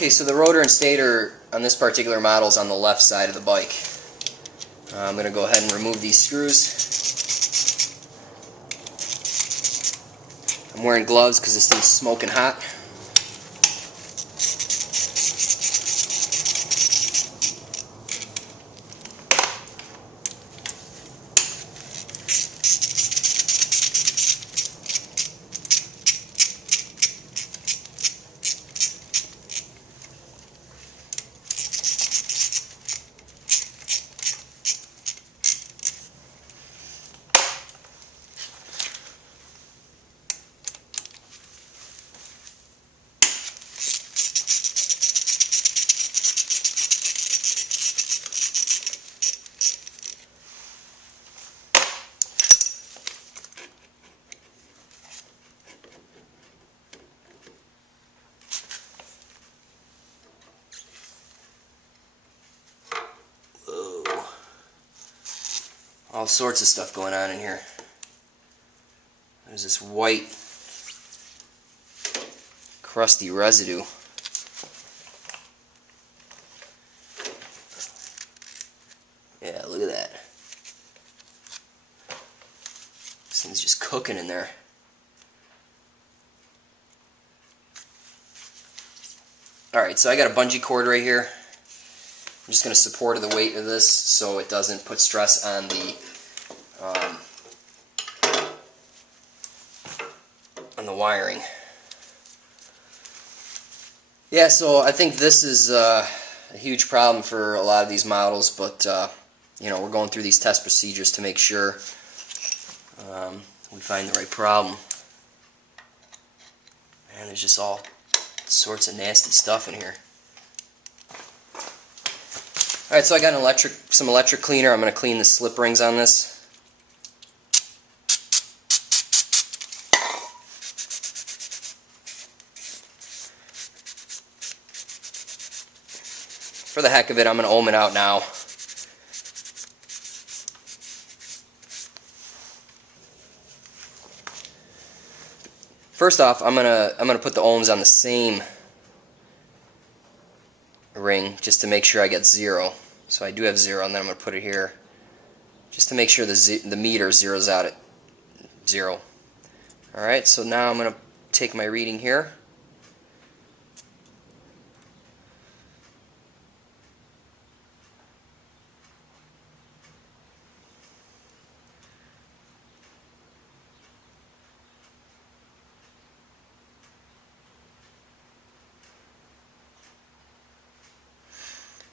Okay, so the rotor and stator on this particular model is on the left side of the bike. I'm going to go ahead and remove these screws. I'm wearing gloves because this thing's smoking hot. All sorts of stuff going on in here. There's this white, crusty residue. Yeah, look at that. This thing's just cooking in there. Alright, so I got a bungee cord right here. I'm just going to support the weight of this so it doesn't put stress on the wiring. Yeah, so I think this is a huge problem for a lot of these models, but you know, we're going through these test procedures to make sure we find the right problem. And there's just all sorts of nasty stuff in here. Alright, so I got some electric cleaner. I'm going to clean the slip rings on this. For the heck of it, I'm going to ohm it out now. First off, I'm gonna put the ohms on the same ring just to make sure I get 0. So I do have 0, and then I'm going to put it here just to make sure the meter zeroes out at 0. Alright, so now I'm going to take my reading here.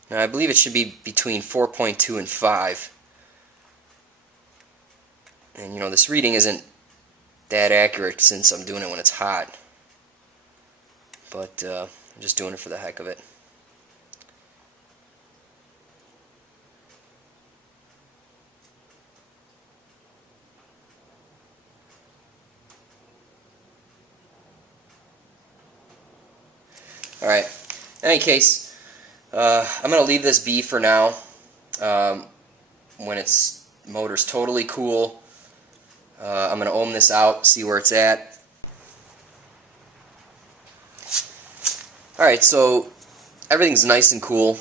Now I believe it should be between 4.2 and 5. And you know, this reading isn't that accurate since I'm doing it when it's hot. But I'm just doing it for the heck of it. Alright, in any case, I'm going to leave this be for now. When its motor's totally cool, I'm going to ohm this out, see where it's at. Alright, so everything's nice and cool.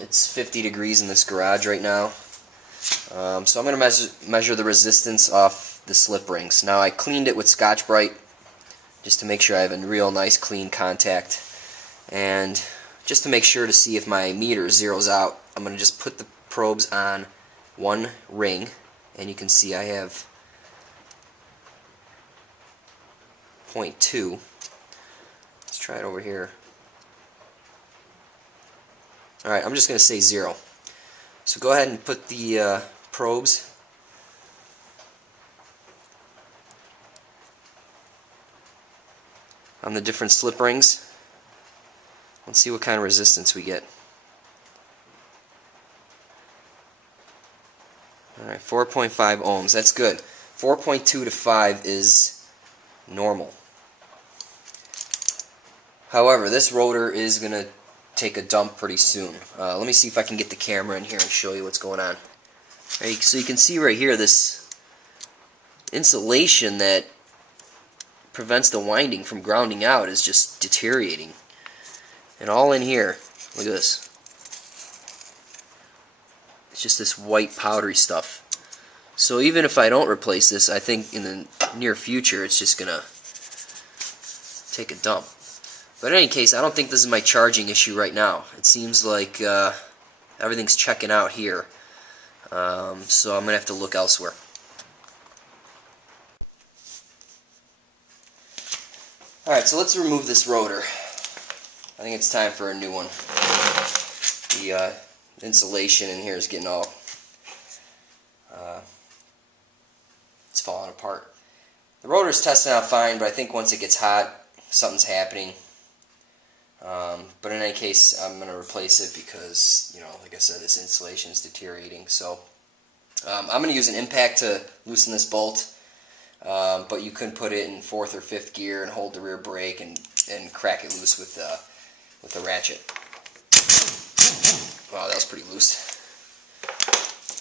It's 50 degrees in this garage right now. So I'm going to measure the resistance off the slip rings. Now I cleaned it with Scotch-Brite just to make sure I have a real nice clean contact. And just to make sure to see if my meter zeroes out, I'm going to just put the probes on one ring, and you can see I have 0.2. Let's try it over here. Alright, I'm just going to say 0. So go ahead and put the probes on the different slip rings. Let's see what kind of resistance we get. Alright, 4.5 ohms. That's good. 4.2 to 5 is normal. However, this rotor is going to take a dump pretty soon. Let me see if I can get the camera in here and show you what's going on. Right, so you can see right here this insulation that prevents the winding from grounding out is just deteriorating. And all in here, look at this. It's just this white powdery stuff. So even if I don't replace this, I think in the near future it's just gonna take a dump. But in any case, I don't think this is my charging issue right now. It seems like everything's checking out here. So I'm gonna have to look elsewhere. Alright, so let's remove this rotor. I think it's time for a new one. The insulation in here is getting all it's falling apart. The rotor's testing out fine, but I think once it gets hot, something's happening. But in any case, I'm going to replace it because, you know, like I said, this insulation is deteriorating. So I'm going to use an impact to loosen this bolt, but you can put it in 4th or 5th gear and hold the rear brake and crack it loose with the ratchet. Wow, that was pretty loose.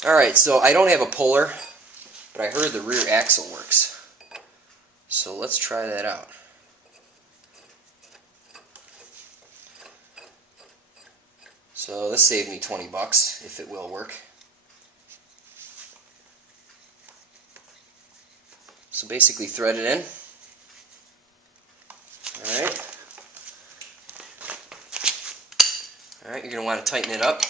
Alright, so I don't have a puller, but I heard the rear axle works. So let's try that out. So this saved me 20 bucks, if it will work. So basically thread it in. Alright. Alright, you're going to want to tighten it up.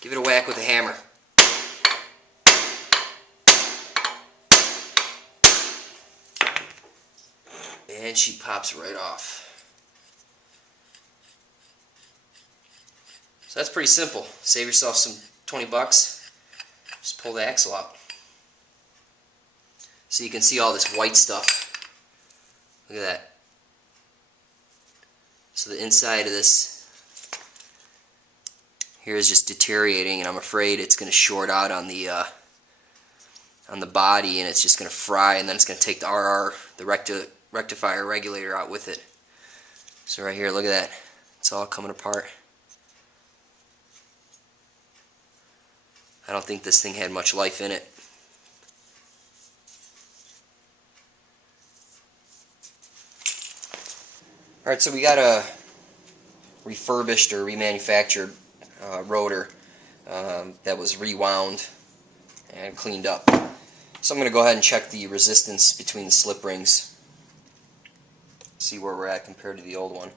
Give it a whack with a hammer. And she pops right off. So that's pretty simple. Save yourself some 20 bucks. Just pull the axle out. So you can see all this white stuff. Look at that. So the inside of this here is just deteriorating, and I'm afraid it's going to short out on the body, and it's just going to fry, and then it's going to take the RR, the rectifier regulator, out with it. So right here, look at that. It's all coming apart. I don't think this thing had much life in it. Alright, so we got a refurbished or remanufactured rotor that was rewound and cleaned up. So I'm going to go ahead and check the resistance between the slip rings, see where we're at compared to the old one.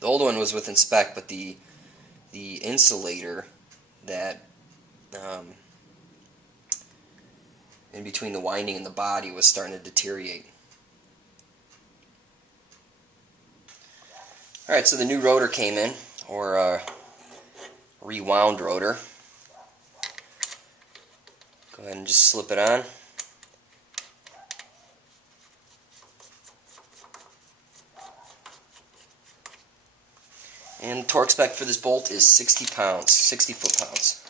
The old one was within spec, but the insulator that in between the winding and the body was starting to deteriorate. Alright, so the new rotor came in, or a rewound rotor. Go ahead and just slip it on. And the torque spec for this bolt is 60 pounds, 60 foot-pounds.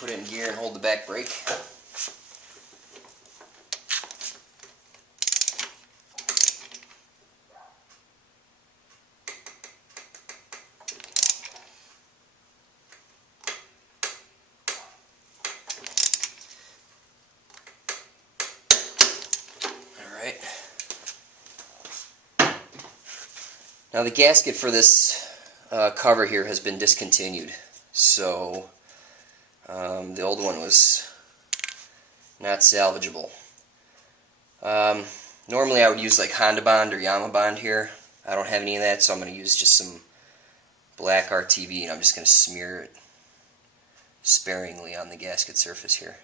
Put it in gear and hold the back brake. Alright. Now the gasket for this cover here has been discontinued, so the old one was not salvageable. Normally I would use like Honda Bond or Yamaha Bond here. I don't have any of that, so I'm going to use just some black RTV, and I'm just going to smear it sparingly on the gasket surface here.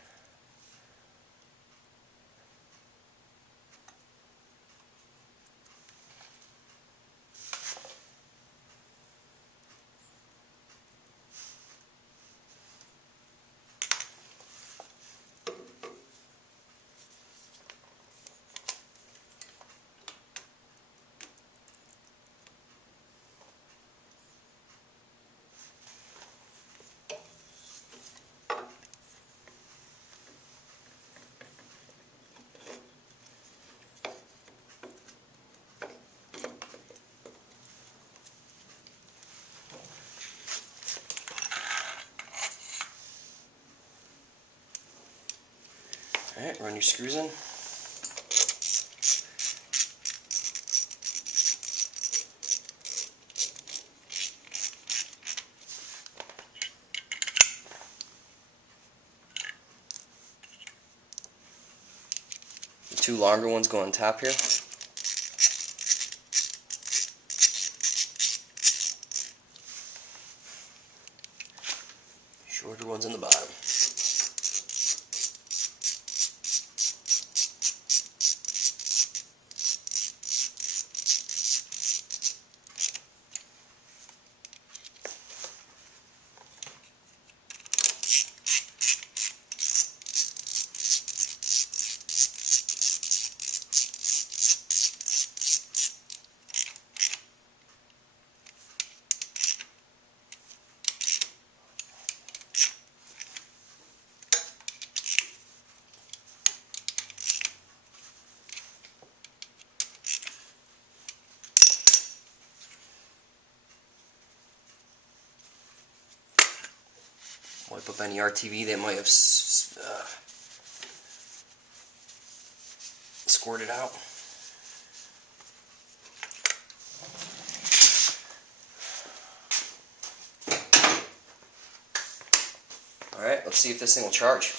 Alright, run your screws in. The two longer ones go on top here. Shorter ones on the bottom. Wipe up any RTV that might have squirted out. Alright, let's see if this thing will charge.